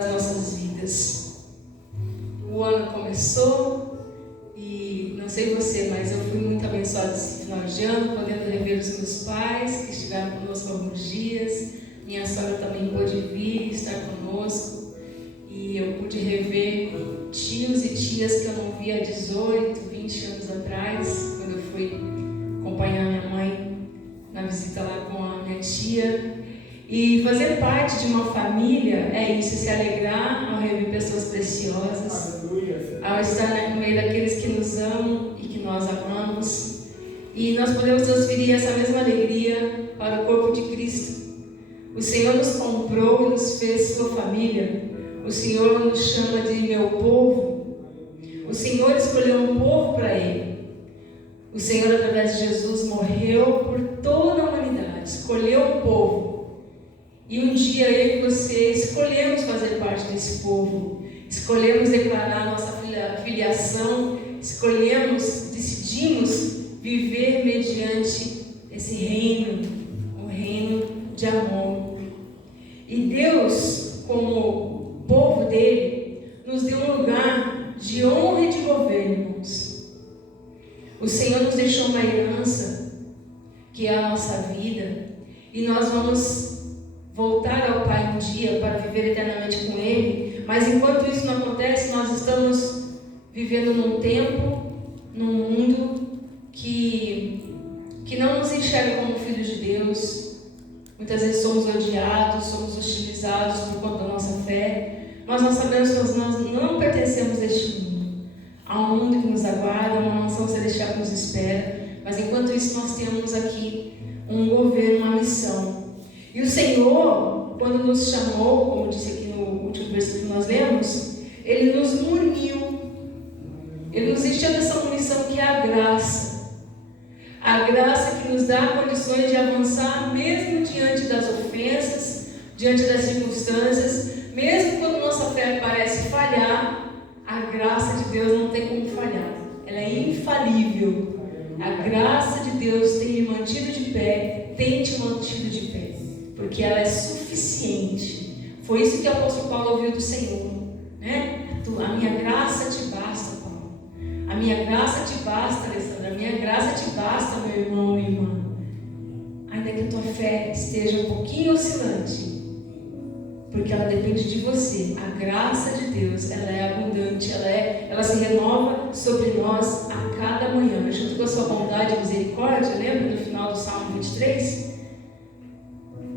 As nossas vidas. O ano começou e não sei você, mas eu fui muito abençoada esse final de ano, podendo rever os meus pais que estiveram conosco alguns dias. Minha sogra também pôde vir e estar conosco, e eu pude rever tios e tias que eu não via há 18, 20 anos atrás, quando eu fui acompanhar minha mãe na visita lá com a minha tia. E fazer parte de uma família é isso, se alegrar ao rever pessoas preciosas, ao estar no meio daqueles que nos amam e que nós amamos. E nós podemos transferir essa mesma alegria para o corpo de Cristo. O Senhor nos comprou e nos fez sua família. O Senhor nos chama de meu povo. O Senhor escolheu um povo para Ele. O Senhor, através de Jesus, morreu por toda a humanidade, escolheu um povo. E um dia eu e você escolhemos fazer parte desse povo, escolhemos declarar nossa filiação, decidimos viver mediante esse reino, um reino de amor. E Deus, como povo dele, nos deu um lugar de honra e de governo, irmãos. O Senhor nos deixou uma herança, que é a nossa vida, e nós vamos voltar ao Pai um dia para viver eternamente com Ele. Mas enquanto isso não acontece, nós estamos vivendo num tempo, num mundo que não nos enxerga como filhos de Deus. Muitas vezes somos odiados, somos hostilizados por conta da nossa fé, mas nós sabemos que nós não pertencemos a este mundo. Há um mundo que nos aguarda, uma mansão celestial que nos espera, mas enquanto isso nós temos aqui um governo, uma missão. E o Senhor, quando nos chamou, como disse aqui no último versículo que nós lemos, Ele nos muniu. Ele nos encheu dessa munição que é a graça. A graça que nos dá condições de avançar mesmo diante das ofensas, diante das circunstâncias, mesmo quando nossa fé parece falhar, a graça de Deus não tem como falhar. Ela é infalível. A graça de Deus tem me mantido de pé, tem te mantido de pé. Porque ela é suficiente. Foi isso que o apóstolo Paulo ouviu do Senhor, né? A minha graça te basta, Paulo. A minha graça te basta, Alessandra. A minha graça te basta, meu irmão e irmã. Ainda que a tua fé esteja um pouquinho oscilante, porque ela depende de você. A graça de Deus, ela é abundante, ela se renova sobre nós a cada manhã, junto com a sua bondade e misericórdia. Lembra no final do Salmo 23?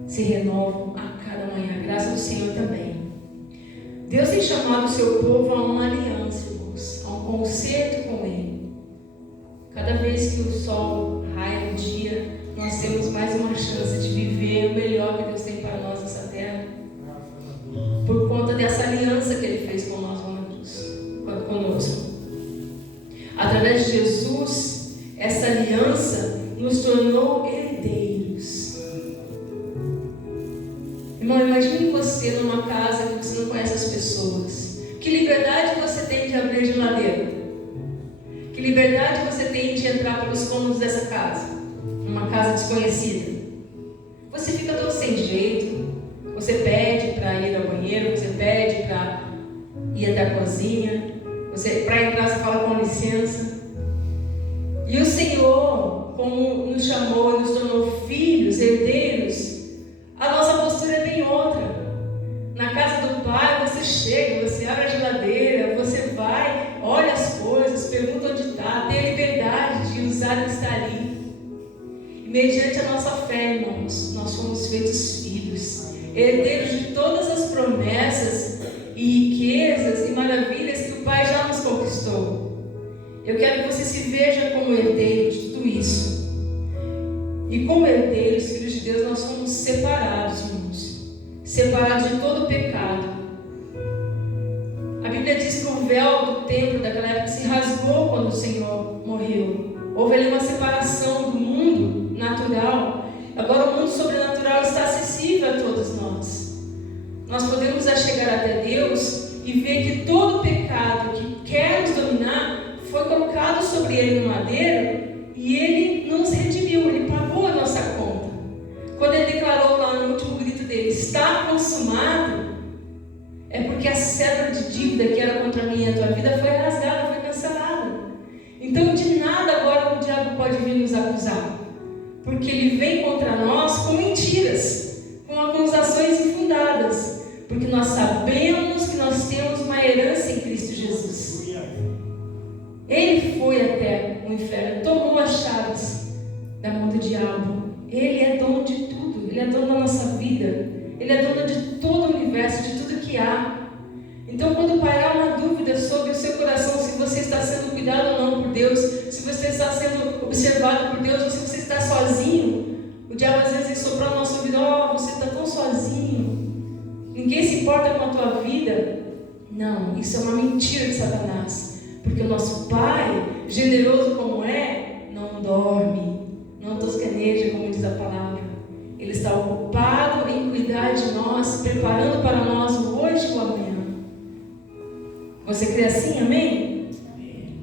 Se renovam a cada manhã, a graça do Senhor também. Deus tem chamado o seu povo a uma aliança, irmãos, a um concerto com Ele. Cada vez que o sol raia no dia, nós temos mais uma chance de viver o melhor que Deus tem para nós nessa terra, por conta dessa aliança que Ele fez com nós conosco. Através de Jesus, essa aliança nos tornou herdeiros. Irmão, imagine você numa casa que você não conhece as pessoas. Que liberdade você tem de abrir a geladeira? Que liberdade você tem de entrar pelos cômodos dessa casa? Numa casa desconhecida. Você fica todo sem jeito. Você pede para ir ao banheiro, você pede para ir até a cozinha. Para entrar você fala com licença. E o Senhor, como nos chamou e nos tornou filhos, herdeiros, a nossa postura é bem outra. Na casa do Pai, você chega, você abre a geladeira, você vai, olha as coisas, pergunta onde está, tem a liberdade de usar o que está ali. E mediante a nossa fé, irmãos, nós fomos feitos filhos, herdeiros de todas as promessas e riquezas e maravilhas que o Pai já nos conquistou. Eu quero que você se veja como herdeiro de tudo isso. E como herdeiros, filhos de Deus, nós fomos separados, irmãos. Separados de todo o pecado. A Bíblia diz que o véu do templo daquela época se rasgou quando o Senhor morreu. Houve ali uma separação do mundo natural. Agora o mundo sobrenatural está acessível a todos nós. Nós podemos chegar até Deus e ver que todo o pecado que quer nos dominar foi colocado sobre Ele no madeiro e Ele nos redimiu, Ele pagou a nossa conta. Quando Ele declarou lá no último grito dele, está consumado, é porque porque a cédula de dívida que era contra mim e a tua vida foi rasgada, foi cancelada. Então de nada agora o diabo pode vir nos acusar, porque ele vem contra nós com mentiras, com acusações infundadas, porque nós sabemos que nós temos uma herança em Cristo Jesus. Ele foi até o inferno, tomou as chaves da mão do diabo. Ele é dono de tudo, ele é dono da nossa vida, ele é dono de todo o universo, de tudo que há. Então, quando pairar uma dúvida sobre o seu coração, se você está sendo cuidado ou não por Deus, se você está sendo observado por Deus, ou se você está sozinho, o diabo às vezes sopra no nosso ouvido: oh, você está tão sozinho, ninguém se importa com a tua vida. Não, isso é uma mentira de Satanás, porque o nosso Pai, generoso como é, não dorme, não tosqueneja, como diz a palavra. Ele está ocupado em cuidar de nós, preparando para nós o hoje e o amanhã. Você crê assim, amém?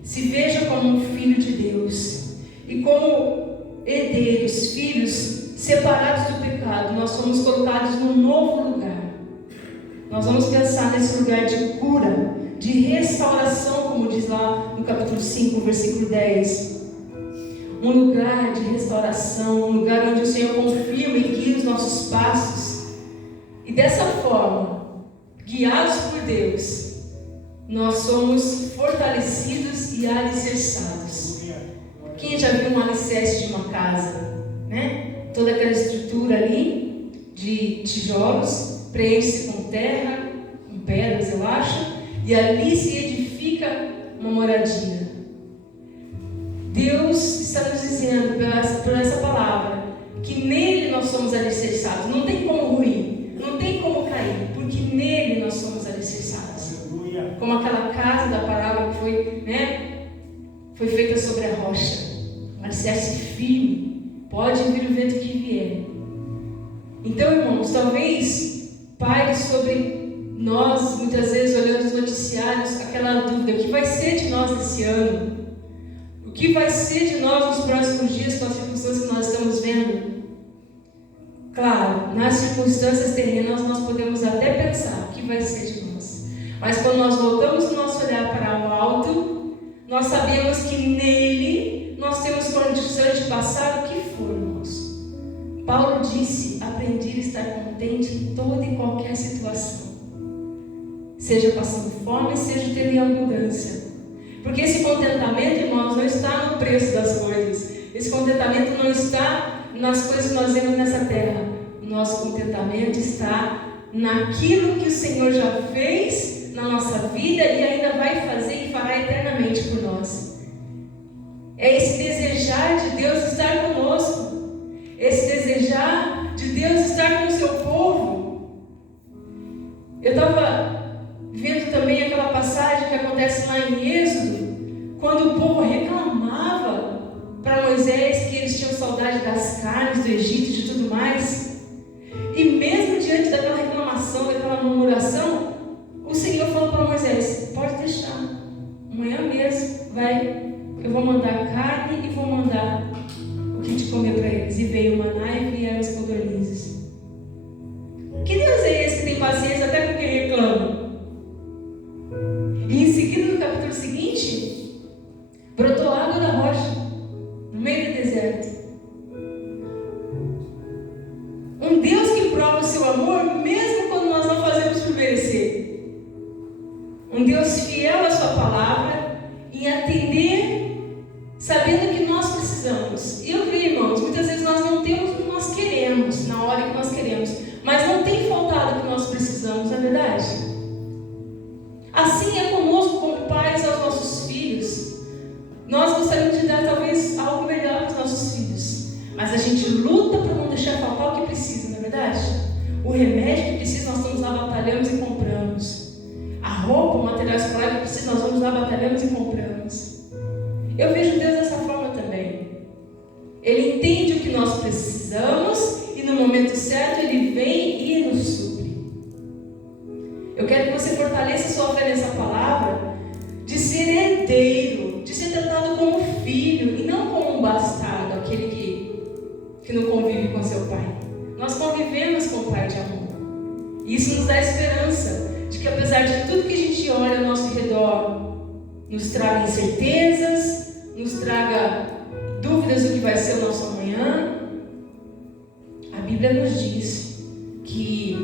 Se veja como um filho de Deus e como herdeiros, filhos separados do pecado. Nós somos colocados num novo lugar. Nós vamos pensar nesse lugar de cura, de restauração, como diz lá no capítulo 5, versículo 10. Um lugar de restauração, um lugar onde o Senhor confirma e guia os nossos passos. E dessa forma, guiados por Deus, nós somos fortalecidos e alicerçados. Quem já viu um alicerce de uma casa, né? Toda aquela estrutura ali de tijolos, preenche-se com terra, com pedras, eu acho, e ali se edifica uma moradia. Deus está nos dizendo por essa palavra que nele nós somos alicerçados. Não tem como ruir, não tem como cair, porque nele nós somos alicerçados. Como aquela casa da parábola que foi feita sobre a rocha, um alicerce firme, pode vir o vento que vier. Então, irmãos, talvez paire sobre nós, muitas vezes olhando os noticiários, aquela dúvida: o que vai ser de nós esse ano? O que vai ser de nós nos próximos dias com as circunstâncias que nós estamos vendo? Claro, nas circunstâncias terrenas nós podemos até pensar o que vai ser de nós. Mas quando nós voltamos o nosso olhar para o alto, nós sabemos que nele nós temos condições de passar o que for, irmãos. Paulo disse: aprendi a estar contente em toda e qualquer situação. Seja passando fome, seja tendo em abundância. Porque esse contentamento, irmãos, não está no preço das coisas. Esse contentamento não está nas coisas que nós vemos nessa terra. O nosso contentamento está naquilo que o Senhor já fez na nossa vida e ainda vai fazer e fará eternamente por nós. É esse desejar de Deus estar conosco. Esse desejar de Deus estar com o seu povo. Eu estava vendo também aquela passagem que acontece lá em Êxodo, quando o povo reclamava para Moisés que eles tinham saudade das carnes do Egito e de tudo mais. E mesmo diante daquela reclamação, daquela murmuração, o Senhor falou para Moisés: pode deixar, amanhã mesmo eu vou mandar carne e vou mandar o que te comer para eles. E veio o maná e vieram as codornizes. Que Deus é esse que tem paciência até com quem reclama? E em seguida, no capítulo seguinte, brotou água da rocha, no meio do deserto. Um Deus que prova o seu amor, mesmo quando nós não fazemos por merecer. Um Deus fiel à sua palavra, em atender, sabendo que nós precisamos. E eu creio, irmãos, muitas vezes nós não temos o que nós queremos, na hora que nós queremos, mas não tem faltado o que nós precisamos, não é verdade? Assim é conosco como pais aos nossos filhos. Nós gostaríamos de dar talvez algo melhor para os nossos filhos, mas a gente luta para não deixar faltar o que precisa, não é verdade? O remédio que precisa, nós estamos lá, batalhamos e compramos. A roupa, o material escolar que precisa, nós vamos lá, batalhamos e compramos. Eu vejo Deus dessa forma também. Ele entende o que nós precisamos e no momento certo Ele vem e nos supre. Eu quero que você fortaleça sua fé nessa palavra de ser herdeiro, de ser tratado como filho e não como um bastardo, aquele que não convive com seu pai. Nós convivemos com o Pai de amor. E isso nos dá esperança de que apesar de nos traga incertezas, nos traga dúvidas do que vai ser o nosso amanhã. A Bíblia nos diz que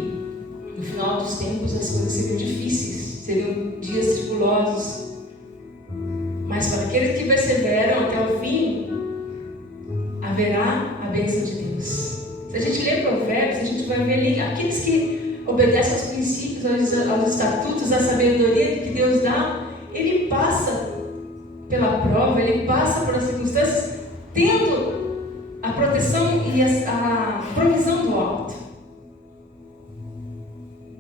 no final dos tempos as coisas seriam difíceis, seriam dias tribulosos, mas para aqueles que perseveram até o fim, haverá a bênção de Deus. Se a gente ler Provérbios, a gente vai ver ali aqueles que obedecem aos princípios, aos estatutos, à sabedoria que Deus dá, ele passa pela prova, ele passa pelas circunstâncias, tendo a proteção e a provisão do alto.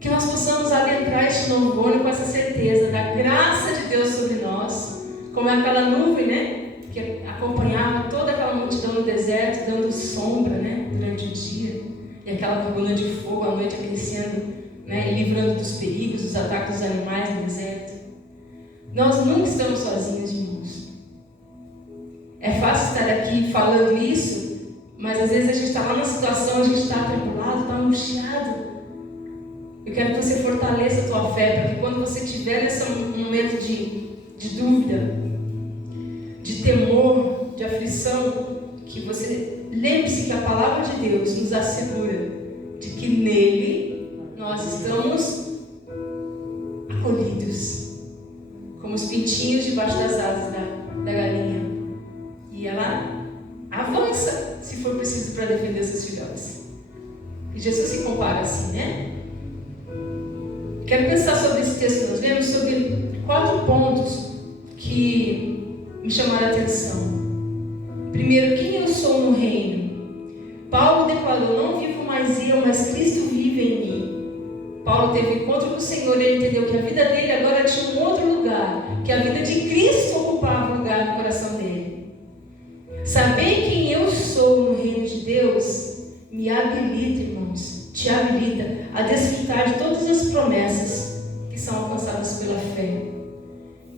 Que nós possamos adentrar este novo ano com essa certeza da graça de Deus sobre nós, como é aquela nuvem, né, que acompanhava toda aquela multidão no deserto, dando sombra, né, durante o dia, e aquela coluna de fogo à noite aquecendo, né, e livrando dos perigos, dos ataques dos animais no deserto. Nós nunca estamos sozinhos, irmãos. É fácil estar aqui falando isso, mas às vezes a gente está lá na situação, a gente está atribulado, está angustiado. Eu quero que você fortaleça a tua fé, para que quando você estiver nesse momento de dúvida, de temor, de aflição, que você lembre-se que a palavra de Deus nos assegura de que nele nós estamos acolhidos, como os pintinhos debaixo das asas da galinha. E ela avança, se for preciso, para defender seus filhotes. E Jesus se compara assim, né? Quero pensar sobre esse texto que nós vemos, sobre 4 pontos que me chamaram a atenção. Primeiro, quem eu sou no reino? Paulo declarou: não vivo mais eu, mas Cristo vive em mim. Paulo teve encontro com o Senhor e ele entendeu que a vida dele agora tinha um outro lugar, que a vida de Cristo ocupava o lugar no coração dele. Saber quem eu sou no reino de Deus me habilita, irmãos, te habilita a desfrutar de todas as promessas que são alcançadas pela fé.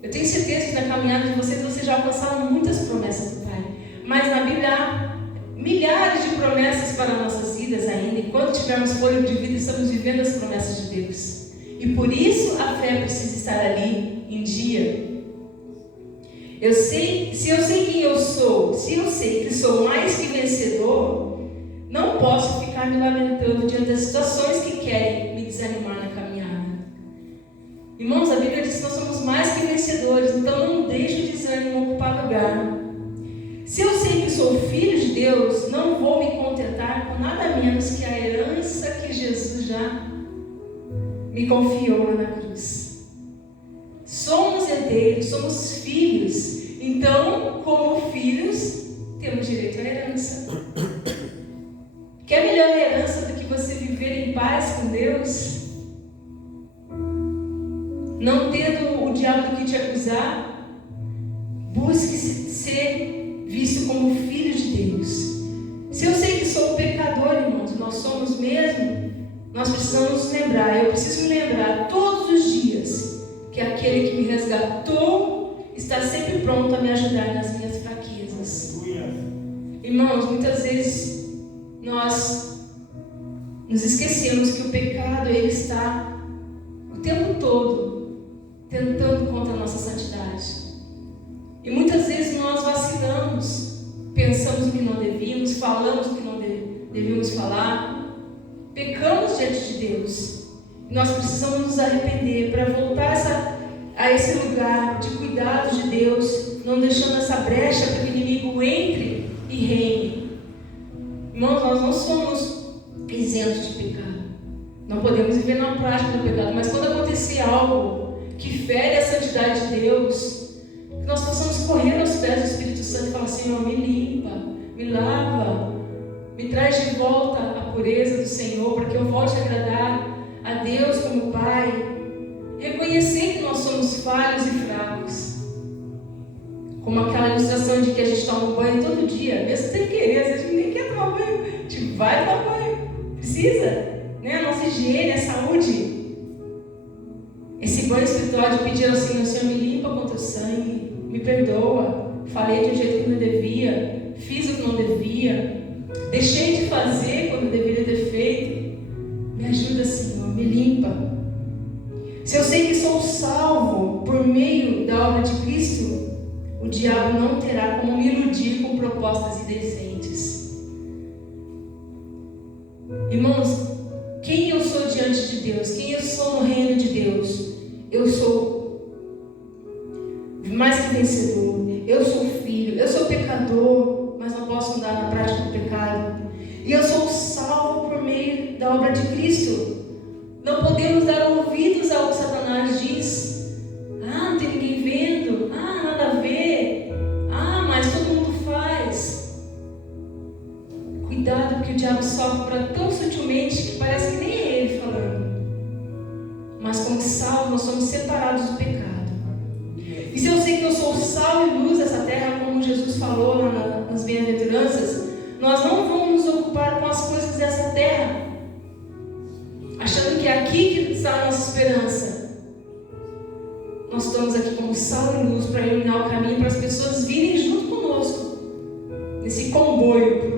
Eu tenho certeza que na caminhada de vocês já alcançaram muitas promessas do Pai, mas na Bíblia há milhares de promessas para nossas vidas ainda. Enquanto tivermos fôlego de vida, estamos vivendo as promessas de Deus, e por isso a fé precisa estar ali em dia. Se eu sei quem eu sou, se eu sei que sou mais que vencedor, não posso ficar me lamentando diante das situações que querem me desanimar na caminhada. Irmãos, a Bíblia diz que nós somos mais que vencedores, então não deixe o desânimo ocupar lugar. Se eu sei que sou filho de Deus, não vou me contentar com nada menos que a herança que Jesus já me confiou na cruz. Somos herdeiros, somos filhos, então, como filhos, temos direito à herança. Quer melhor herança do que você viver em paz com Deus? Não tendo o diabo do que te acusar, busque ser visto como filho de Deus. Se eu sei que sou pecador, irmãos, nós somos mesmo, nós precisamos nos lembrar, eu preciso me lembrar todos os dias que aquele que me resgatou está sempre pronto a me ajudar nas minhas fraquezas. Irmãos, muitas vezes nós nos esquecemos que o pecado ele está o tempo todo tentando contra a nossa santidade. E muitas vezes nós vacilamos, pensamos o que não devíamos, falamos o que não devíamos falar, pecamos diante de Deus. E nós precisamos nos arrepender para voltar a esse lugar de cuidado de Deus, não deixando essa brecha para que o inimigo entre e reine. Irmãos, nós não somos isentos de pecado, não podemos viver na prática do pecado, mas quando acontecer algo que fere a santidade de Deus, que nós possamos correr aos pés do Espírito Santo e falar: Senhor, me limpa, me lava, me traz de volta a pureza do Senhor, para que eu volte a agradar a Deus como Pai. Reconhecer que nós somos falhos e fracos, como aquela ilustração de que a gente toma banho todo dia, mesmo sem querer. Às vezes a gente nem quer tomar banho, a gente vai tomar banho, precisa, né? A nossa higiene, a saúde. Esse banho espiritual de pedir ao Senhor: Senhor, me limpa com teu sangue, me perdoa, falei de um jeito que não devia, fiz o que não devia, deixei de fazer quando deveria ter feito, me ajuda, Senhor, me limpa. Se eu sei que sou salvo por meio da da obra de Cristo, o diabo não terá como me iludir com propostas indecentes. Irmãos, quem eu sou diante de Deus? Quem eu sou no reino de Deus? Eu sou mais que vencedor. Eu sou filho. Eu sou pecador, mas não posso andar na prática do pecado. E eu sou salvo por meio da obra de Cristo. Não podemos dar ouvidos ao que Satanás diz. Não tem ninguém vendo. Nada a ver. Mas todo mundo faz. Cuidado, porque o diabo sopra tão sutilmente que parece que nem é ele falando. Mas como salvo, nós somos separados do pecado. E se eu sei que eu sou sal e luz dessa terra, como Jesus falou lá nas bem-aventuranças, nós não vamos nos ocupar com as coisas dessa terra, achando que é aqui que está a nossa esperança. Nós estamos aqui como sal e luz para iluminar o caminho para as pessoas virem junto conosco, nesse comboio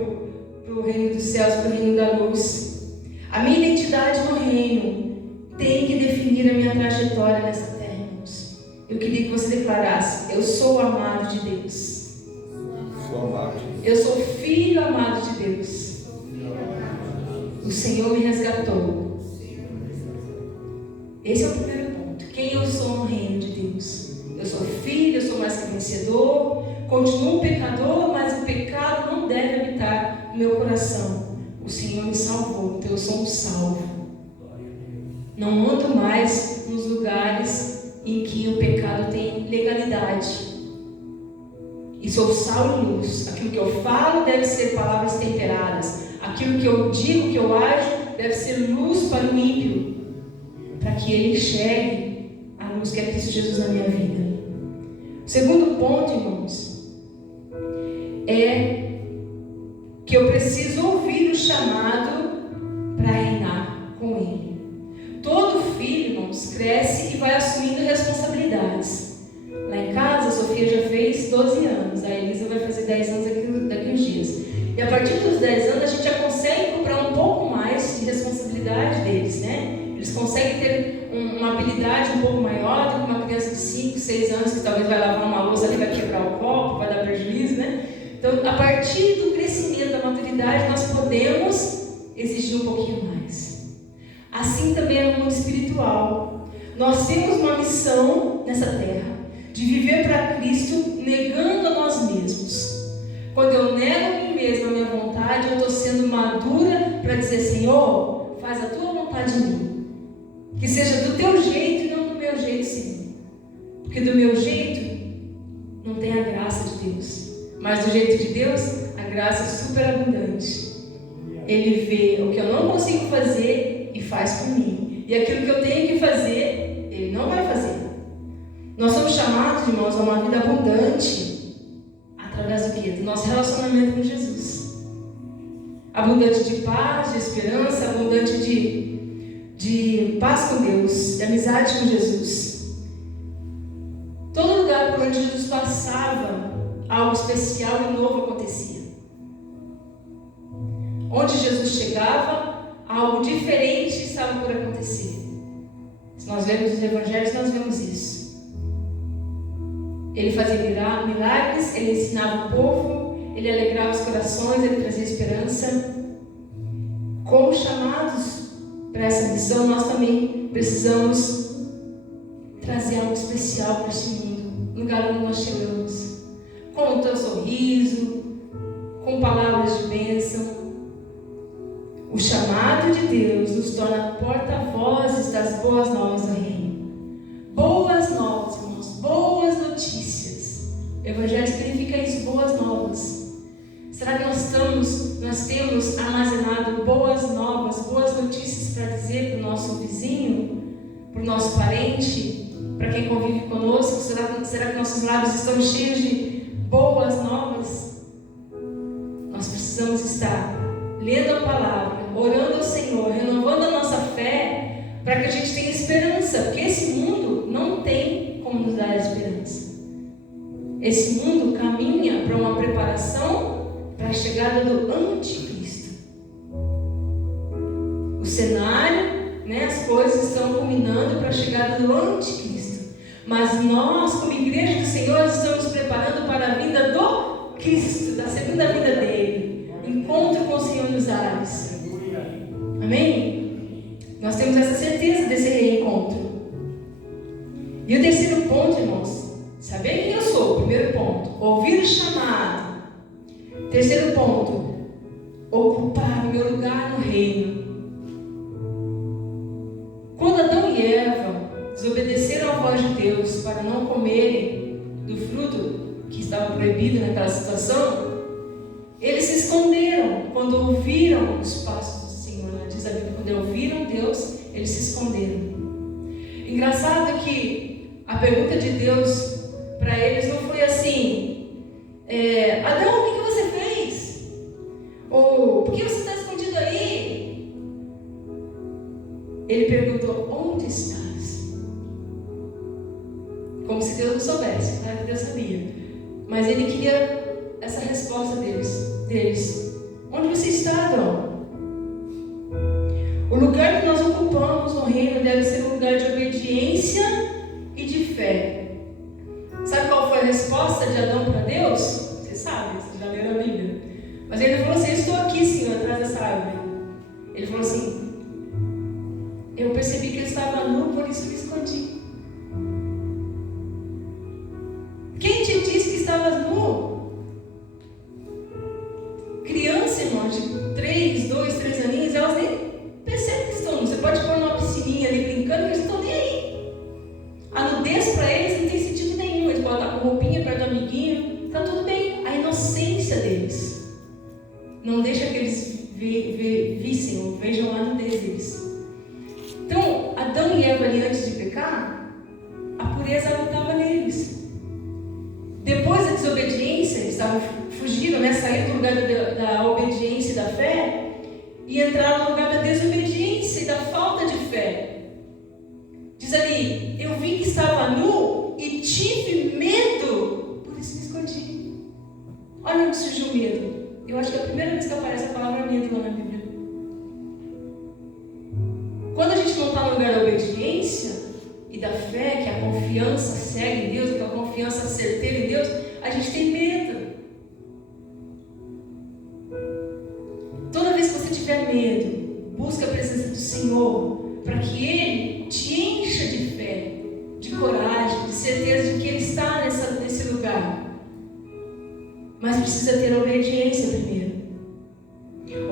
para o reino dos céus, para o reino da luz. A minha identidade no reino tem que definir a minha trajetória nessa terra, irmãos. Eu queria que você declarasse: eu sou amado de Deus. Eu sou filho amado de Deus. O Senhor me resgatou. Esse é o primeiro ponto. Quem eu sou no reino de Deus? Eu sou filho, eu sou mais que vencedor. Continuo pecador, mas o pecado não deve habitar no meu coração. O Senhor me salvou, então eu sou um salvo. Não ando mais nos lugares em que o pecado tem legalidade. E sou sal e luz. Aquilo que eu falo deve ser palavras temperadas. Aquilo que eu digo, que eu ajo, deve ser luz para o ímpio, para que ele enxergue a luz que é Cristo Jesus na minha vida. O segundo ponto, irmãos, é que eu preciso ouvir o chamado para reinar com Ele. Todo filho, irmãos, cresce e vai assumindo responsabilidades. Lá em casa, a Sofia já fez 12 anos, a Elisa vai fazer 10 anos daqui uns dias. E a partir dos 10 anos, a gente já consegue cobrar um pouco mais de responsabilidade deles, né? Eles conseguem ter uma habilidade um pouco maior do que uma criança de 5, 6 anos, que talvez vai lavar uma louça ali, vai quebrar o copo, vai dar prejuízo, né? Então, a partir do crescimento, da maturidade, nós podemos exigir um pouquinho mais. Assim também é no mundo espiritual. Nós temos uma missão nessa terra, de viver para Cristo, negando a nós mesmos. Quando eu nego a mim mesma, a minha vontade, eu estou sendo madura para dizer: Senhor, faz a tua vontade em mim. Que seja do teu jeito e não do meu jeito, Senhor. Porque do meu jeito não tem a graça de Deus. Mas do jeito de Deus, a graça é superabundante. Ele vê o que eu não consigo fazer e faz por mim. E aquilo que eu tenho que fazer, Ele não vai fazer. Nós somos chamados, irmãos, a uma vida abundante através do quê? Do nosso relacionamento com Jesus. Abundante de paz, de esperança, abundante de paz com Deus, de amizade com Jesus. Todo lugar por onde Jesus passava, algo especial e novo acontecia. Onde Jesus chegava, algo diferente estava por acontecer. Se nós vemos os evangelhos, nós vemos isso. Ele fazia milagres, ele ensinava o povo, ele alegrava os corações, ele trazia esperança. Como chamados para essa missão, nós também precisamos trazer algo especial para este mundo, no lugar onde nós chegamos. Com o teu sorriso, com palavras de bênção. O chamado de Deus nos torna porta-vozes das boas novas do reino. Boas novas, irmãos, boas notícias. O Evangelho significa isso, boas novas. Será que nós temos armazenado boas novas, boas notícias para dizer para o nosso vizinho, para o nosso parente, para quem convive conosco? Será que nossos lábios estão cheios de boas novas? Nós precisamos estar lendo a palavra, orando ao Senhor, renovando a nossa fé, para que a gente tenha esperança, porque esse mundo não tem como nos dar esperança. Esse mundo caminha para uma preparação para a chegada do anticristo. O cenário, as coisas estão culminando para a chegada do anticristo. Mas nós, como igreja do Senhor, estamos preparando para a vinda do Cristo, da segunda vinda dele. Encontro com o Senhor nos ares. Amém? Nós temos essa certeza desse reencontro. E o terceiro ponto, irmãos, saber quem eu sou, primeiro ponto, ouvir o chamado. Terceiro ponto, ocupar o meu lugar no reino. Quando Adão e Eva desobedeceram à voz de Deus para não comerem do fruto que estava proibido naquela situação, eles se esconderam quando ouviram os passos do Senhor. Diz a Bíblia, quando ouviram Deus, eles se esconderam. Engraçado que a pergunta de Deus para eles não foi assim: Adão, o que você fez? Ou por que você está escondido aí? Ele perguntou: onde estás? Como se Deus não soubesse, claro que Deus sabia. Mas ele queria essa resposta deles. Onde você está, Adão? O lugar que nós ocupamos no reino deve ser um lugar de obediência e de fé. Sabe qual foi a resposta de Adão para Deus? Você sabe, você já leu a Bíblia. Mas ele falou assim: eu estou aqui, Senhor, atrás dessa árvore. Ele falou assim: eu percebi que eu estava nu, por isso me escondi. Quem te disse que estavas nu? Criança, irmão, de 2, 3 aninhos, elas nem percebem que estão nu. Você pode pôr numa piscininha ali brincando, que eles estão nem aí. A nudez para eles não tem sentido nenhum. Eles podem estar com roupinha perto do amiguinho, está tudo bem. A inocência deles não deixa que eles vissem ou vejam a nudez deles. Então, Adão e Eva ali antes de pecar, a pureza não estava neles. Depois da desobediência, eles estavam fugindo, saíram do lugar da obediência e da fé e entraram no lugar da desobediência e da falta de fé. Diz ali: eu vi que estava nu e tive medo, por isso me escondi. Olha onde surgiu o medo. Eu acho que é a primeira vez que aparece a palavra medo lá na Bíblia. Quando a gente não está no lugar da obediência e da fé, que a confiança segue em Deus, que a confiança certeira em Deus, a gente tem medo. Toda vez que você tiver medo, busca a presença do Senhor, para que Ele te encha de fé, de coragem, de certeza de que Ele está nesse lugar. Mas precisa ter obediência primeiro.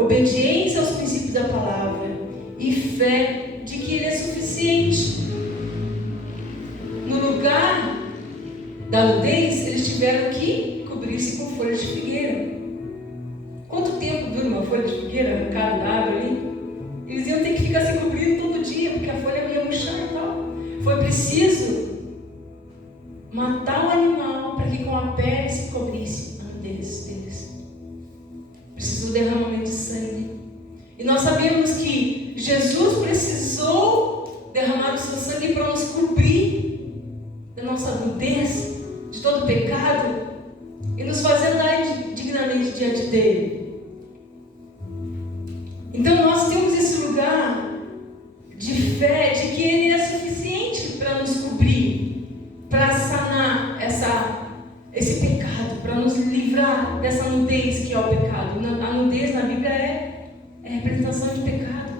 Obediência aos princípios da palavra e fé de que Ele é suficiente. No lugar da nudez, eles tiveram que cobrir-se com folhas de figueira. Quanto tempo dura uma folha de figueira arrancada da árvore ali? Eles iam ter que ficar se cobrindo todo dia, porque a folha ia murchar e tal. Foi preciso matar o animal para que com a pele se cobrisse a nudez deles. Precisou derramamento de sangue. E nós sabemos que Jesus precisou derramar o seu sangue para nos cobrir da nossa nudez, de todo pecado, e nos fazer andar dignamente diante dele. Então nós temos esse lugar de fé, de que Ele é suficiente para nos cobrir, para sanar esse pecado, para nos livrar dessa nudez que é o pecado. A nudez na Bíblia é representação de pecado.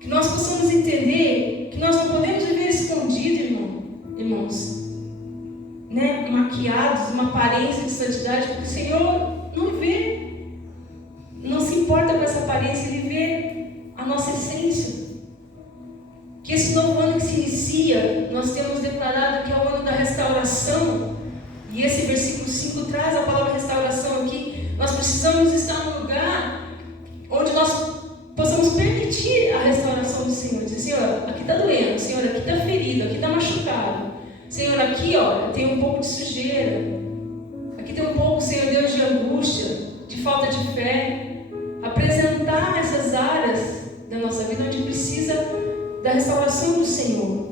Que nós possamos entender que nós não podemos viver escondido, irmãos, maquiados, uma aparência de santidade, porque o Senhor não vê, não se importa com essa aparência, Ele vê a nossa essência. Que esse novo ano que se inicia, nós temos declarado que é o ano da restauração, e esse versículo 5 traz a palavra restauração aqui. Nós precisamos estar num lugar onde nós possamos permitir a restauração do Senhor. Dizer: Senhor, aqui está doendo, Senhor, aqui está ferido, aqui está machucado, Senhor, aqui tem um pouco de sujeira, aqui tem um pouco, Senhor Deus, de angústia, de falta de fé. Apresentar essas áreas da nossa vida onde precisa da restauração do Senhor,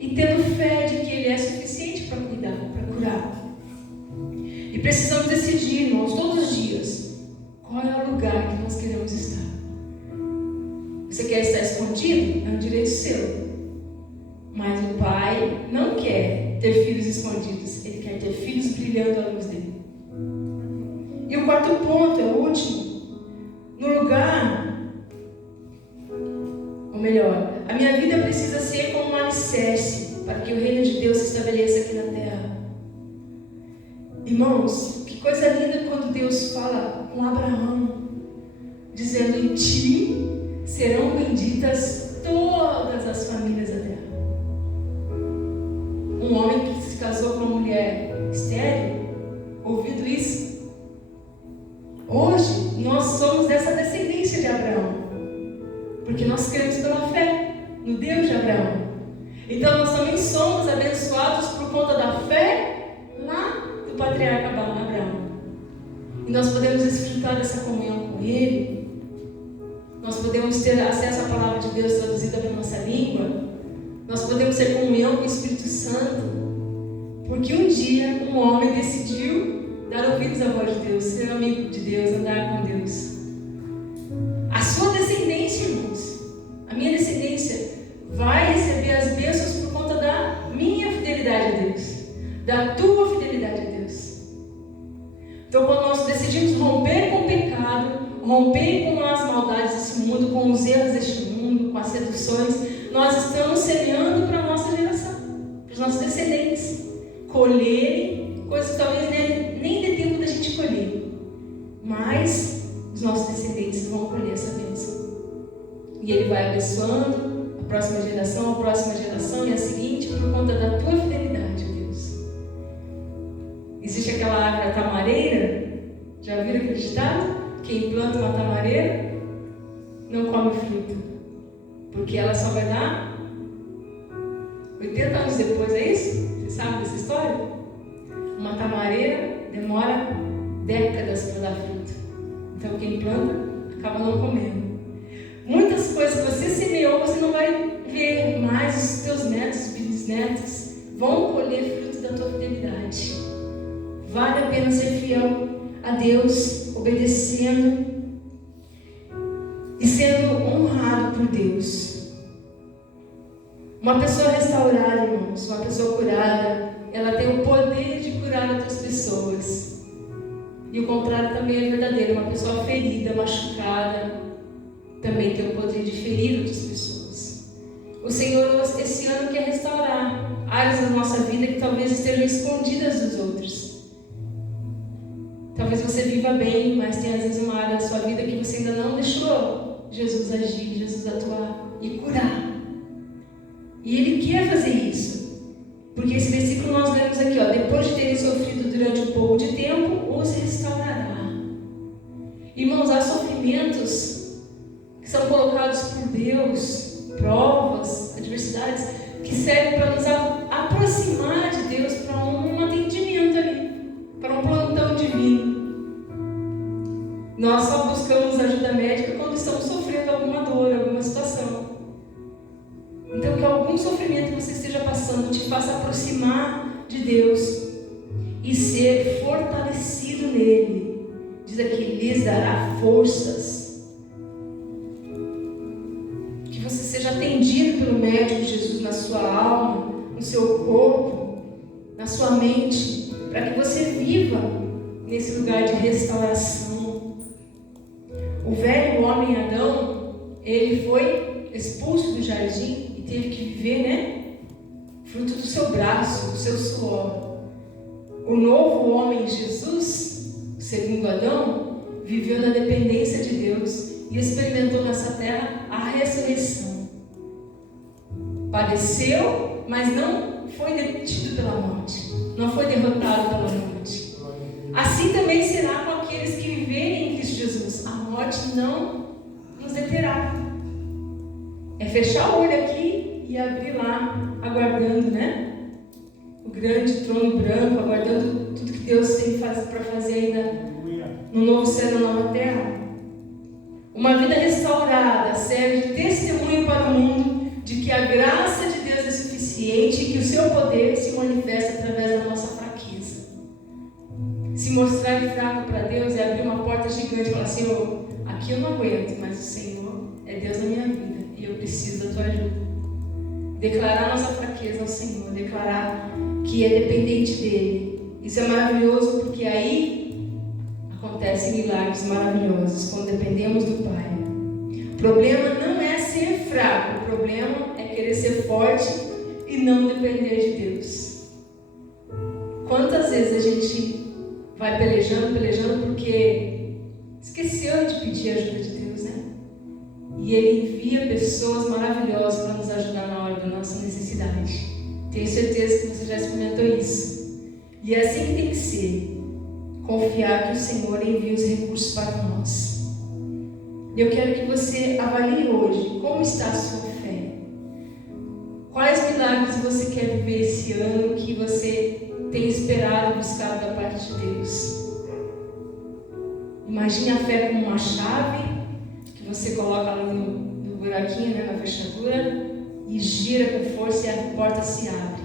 e tendo fé de que Ele é suficiente para cuidar, para curar. E precisamos decidir, irmãos, todos os dias, qual é o lugar que nós queremos estar. Você quer estar escondido? É um direito seu, mas brilhando a luz dele. E o quarto ponto, é o último. No lugar, ou melhor, a minha vida precisa ser como um alicerce para que o reino de Deus se estabeleça aqui na terra. Irmãos, que coisa linda quando Deus fala com Abraão, dizendo: em ti serão benditas todas as famílias da terra. Um homem que se casou com uma mulher estéril, ouvindo isso, hoje nós somos dessa descendência de Abraão, porque nós cremos pela fé no Deus de Abraão. Então nós também somos abençoados por conta da fé lá do patriarca Abraão. E nós podemos desfrutar dessa comunhão com ele. Nós podemos ter acesso à palavra de Deus traduzida para a nossa língua. Nós podemos ter comunhão com o Espírito Santo. Porque um dia um homem decidiu dar ouvidos à voz de Deus, ser amigo de Deus, andar com Deus. A sua descendência, irmãos, a minha descendência, vai receber as bênçãos por conta da minha fidelidade a Deus, da tua fidelidade a Deus. Então, quando nós decidimos romper com o pecado, romper com as maldades desse mundo, com os erros deste mundo, com as seduções, nós estamos semeando para a nossa geração, para os nossos descendentes colherem coisas que talvez nem dê tempo da gente colher, mas os nossos descendentes vão colher essa bênção. E ele vai abençoando a próxima geração e a seguinte, por conta da tua fidelidade a Deus. Existe aquela árvore, a tamareira. Já viram aquele ditado? Quem planta uma tamareira não come fruto, porque ela só vai dar 80 anos depois, é isso? Você sabe dessa história? Uma tamareira demora décadas para dar fruto. Então quem planta acaba não comendo. Muitas coisas que você semeou, você não vai ver, mas os teus netos, bisnetos vão colher fruto da tua fidelidade. Vale a pena ser fiel a Deus, obedecendo e sendo honrado por Deus. Uma pessoa restaurada, irmãos, uma pessoa curada, ela tem o poder de curar outras pessoas. E o contrário também é verdadeiro. Uma pessoa ferida, machucada, também tem o poder de ferir outras pessoas. O Senhor, esse ano, quer restaurar áreas da nossa vida que talvez estejam escondidas dos outros. Talvez você viva bem, mas tem às vezes uma área da sua vida que você ainda não deixou Jesus agir, Jesus atuar e curar. E Ele quer fazer isso. Porque esse versículo nós lemos aqui, ó: depois de terem sofrido durante um pouco de tempo, os restaurará. Irmãos, há sofrimentos que são colocados por Deus, provas, adversidades, que servem para nos aproximar de Deus, para um atendimento ali, para um plantão divino. Nós só buscamos ajuda médica quando estamos sofrendo alguma dor, alguma situação. Então, que algum sofrimento que você esteja passando te faça aproximar de Deus e ser fortalecido nele. Diz aqui: lhes dará forças. Que você seja atendido pelo médico Jesus na sua alma, no seu corpo, na sua mente, para que você viva nesse lugar de restauração. O velho homem Adão, ele foi expulso do jardim e teve que viver, fruto do seu braço, do seu suor. O novo homem Jesus, segundo Adão, viveu na dependência de Deus e experimentou nessa terra a ressurreição. Padeceu, mas não foi detido pela morte, não foi derrotado pela morte. Assim também será com aqueles que viverem em Cristo Jesus. A morte não nos deterá. É fechar o olho aqui e abrir lá, aguardando, o grande trono branco, aguardando tudo que Deus tem para fazer ainda no novo céu e na nova terra. Uma vida restaurada serve de testemunho para o mundo de que a graça de Deus é suficiente e que o seu poder se manifesta através da nossa fraqueza. Se mostrar fraco para Deus é abrir uma porta gigante e falar: Senhor, aqui eu não aguento, mas o Senhor é Deus na minha vida e eu preciso da tua ajuda. Declarar nossa fraqueza ao Senhor, declarar que é dependente dEle, Isso é maravilhoso porque aí acontecem milagres maravilhosos quando dependemos do Pai. O problema não é ser fraco, o problema é querer ser forte e não depender de Deus. Quantas vezes a gente vai pelejando porque esqueceu de pedir a ajuda de Deus, né? E Ele envia pessoas maravilhosas para nos ajudar na hora da nossa necessidade. Tenho certeza que você já experimentou isso. E é assim que tem que ser. Confiar que o Senhor envia os recursos para nós. Eu quero que você avalie hoje como está a sua fé. Quais milagres você quer viver esse ano que você tem esperado e buscado da parte de Deus? Imagine a fé como uma chave que você coloca ali no buraquinho, né, na fechadura, e gira com força e a porta se abre.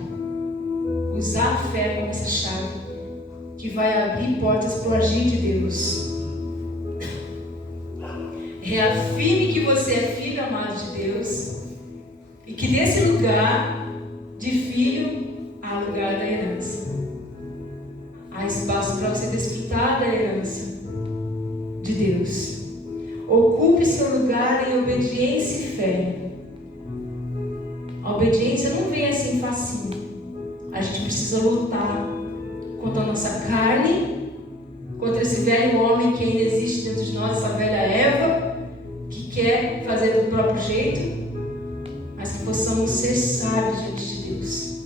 Usar a fé como essa chave que vai abrir portas para o agir de Deus. Reafirme que você é filho amado de Deus e que nesse lugar de filho há lugar da herança. Há espaço para você desfrutar da herança de Deus. Ocupe seu lugar em obediência e fé. A obediência não vem assim facinho. A gente precisa lutar contra a nossa carne, contra esse velho homem que ainda existe dentro de nós, essa velha Eva, que quer fazer do próprio jeito, mas que possamos ser sábios diante de Deus.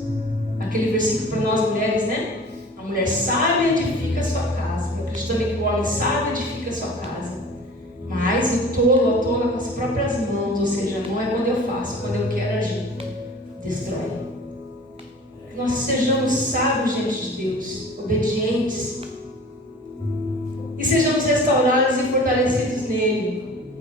Aquele versículo para nós mulheres, né? A mulher sábia edifica a sua casa. Eu acredito também que o homem sábio edifica a sua casa. Mas o tolo, a tola com as próprias mãos, ou seja, não é quando eu faço, quando eu quero agir, destrói. Que nós sejamos sábios diante de Deus, obedientes, e sejamos restaurados e fortalecidos nele.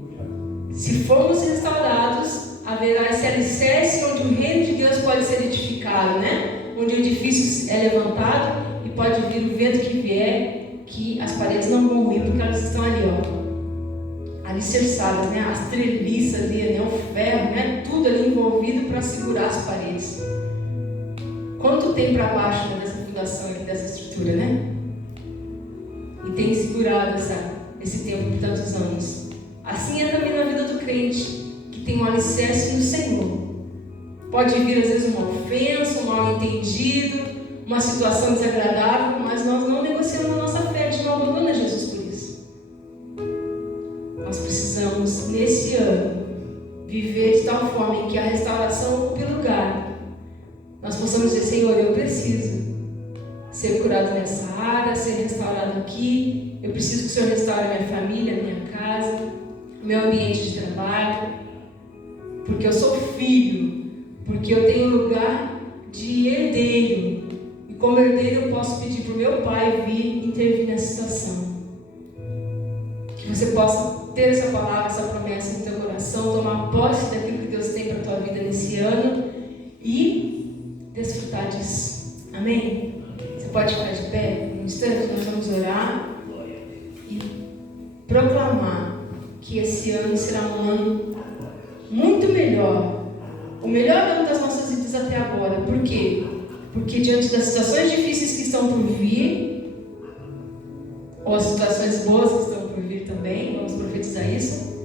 Se formos restaurados, haverá esse alicerce onde o reino de Deus pode ser edificado, né? Onde o edifício é levantado e pode vir o vento que vier, que as paredes não vão ruir, porque elas estão ali, ó, alicerçadas, né? As treliças ali, né? O ferro, né? Tudo ali envolvido para segurar as paredes. Quanto tem para baixo, né, dessa fundação aqui, dessa estrutura, né? E tem segurado esse tempo por tantos anos. Assim é também na vida do crente, que tem um alicerce no Senhor. Pode vir às vezes uma ofensa, um mal entendido, uma situação desagradável, mas nós não negociamos a nossa fé, a gente não abandona Jesus por isso. Nós precisamos, nesse ano, viver de tal forma em que a restauração ocupe lugar. Nós possamos dizer, Senhor, eu preciso ser curado nessa área, ser restaurado aqui. Eu preciso que o Senhor restaure minha família, minha casa, meu ambiente de trabalho. Porque eu sou filho, porque eu tenho lugar de herdeiro. E como herdeiro eu posso pedir para o meu Pai vir intervir nessa situação. Que você possa ter essa palavra, essa promessa no teu coração, tomar posse daquilo que Deus tem para a tua vida nesse ano e desfrutar disso. Amém? Você pode ficar de pé um instante, nós vamos orar e proclamar que esse ano será um ano muito melhor, o melhor ano das nossas vidas até agora. Por quê? Porque diante das situações difíceis que estão por vir, ou as situações boas que estão por vir também, vamos profetizar isso,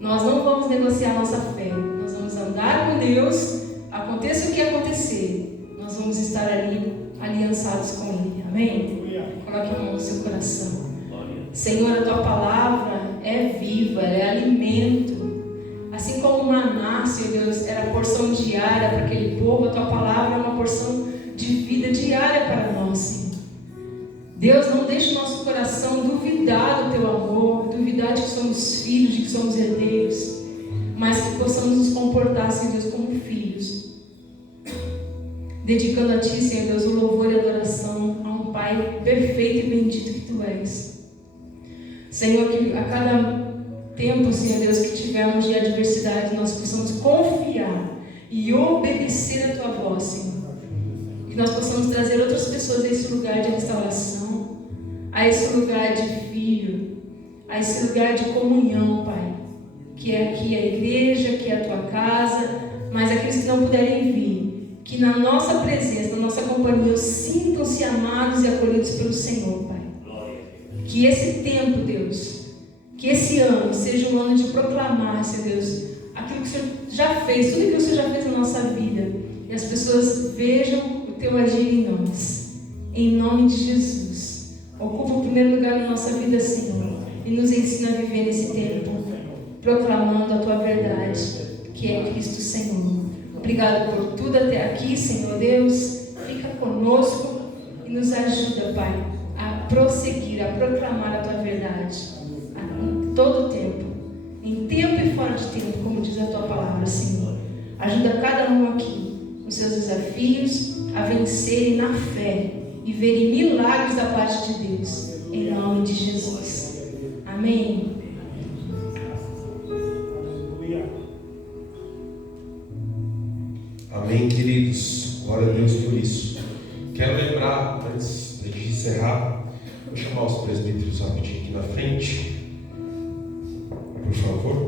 nós não vamos negociar a nossa fé, nós vamos andar com Deus. Aconteça o que acontecer, nós vamos estar ali aliançados com Ele. Amém? Coloque a mão no seu coração. Senhor, a Tua palavra é viva, é alimento. Assim como o maná, Senhor Deus, era a porção diária para aquele povo, a Tua palavra é uma porção de vida diária para nós, Senhor. Deus, não deixe o nosso coração duvidar do Teu amor, duvidar de que somos filhos, de que somos herdeiros, mas que possamos nos comportar, Senhor Deus, como filhos, dedicando a Ti, Senhor Deus, o louvor e a adoração a um Pai perfeito e bendito que Tu és. Senhor, que a cada tempo, Senhor Deus, que tivermos de adversidade, nós possamos confiar e obedecer a Tua voz, Senhor. Que nós possamos trazer outras pessoas a esse lugar de restauração, a esse lugar de filho, a esse lugar de comunhão, Pai. Que é aqui a igreja, que é a Tua casa, mas aqueles que não puderem vir, que na nossa presença, na nossa companhia, eu sinta sintam-se amados e acolhidos pelo Senhor, Pai. Que esse tempo, Deus, que esse ano seja um ano de proclamar, Senhor Deus, aquilo que o Senhor já fez, tudo que o Senhor já fez na nossa vida. E as pessoas vejam o Teu agir em nós. Em nome de Jesus. Ocupa o primeiro lugar na nossa vida, Senhor. E nos ensina a viver nesse tempo, proclamando a Tua verdade, que é Cristo, Senhor. Obrigado por tudo até aqui, Senhor Deus. Fica conosco e nos ajuda, Pai, a prosseguir, a proclamar a Tua verdade em todo o tempo, em tempo e fora de tempo, como diz a Tua palavra, Senhor. Ajuda cada um aqui nos seus desafios a vencerem na fé e verem milagres da parte de Deus, em nome de Jesus. Amém. Amém, queridos. Glória a Deus por isso. Quero lembrar, antes de encerrar, vou chamar os presbíteros rapidinho aqui na frente, por favor.